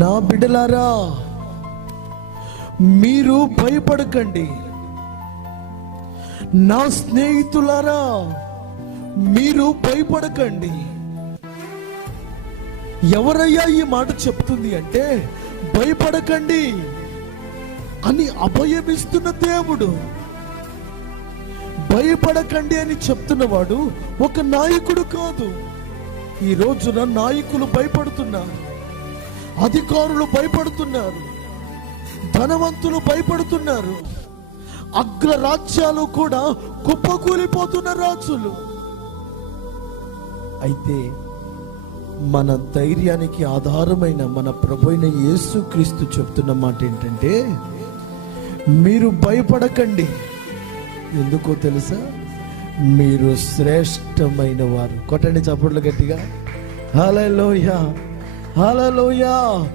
నా బిడ్డలారా, మీరు భయపడకండి. నా స్నేహితులారా, మీరు భయపడకండి. ఎవరయ్యా ఈ మాట చెప్తుంది అంటే, భయపడకండి అని అభయమిస్తున్న దేవుడు. భయపడకండి అని చెప్తున్నవాడు ఒక నాయకుడు కాదు. ఈ రోజున నాయకులు భయపడుతున్నారు, అధికారులు భయపడుతున్నారు, ధనవంతులు భయపడుతున్నారు, అగ్రరాజ్యాలు కూడా కుప్పకూలిపోతున్న రాజులు. అయితే మన ధైర్యానికి ఆధారమైన మన ప్రభువైన యేసుక్రీస్తు చెప్తున్న మాట ఏంటంటే, మీరు భయపడకండి. ఎందుకో తెలుసా? మీరు శ్రేష్టమైన వారు. కొట్టండి చప్పట్లు గట్టిగా. హల్లెలూయా, హల్లెలూయా.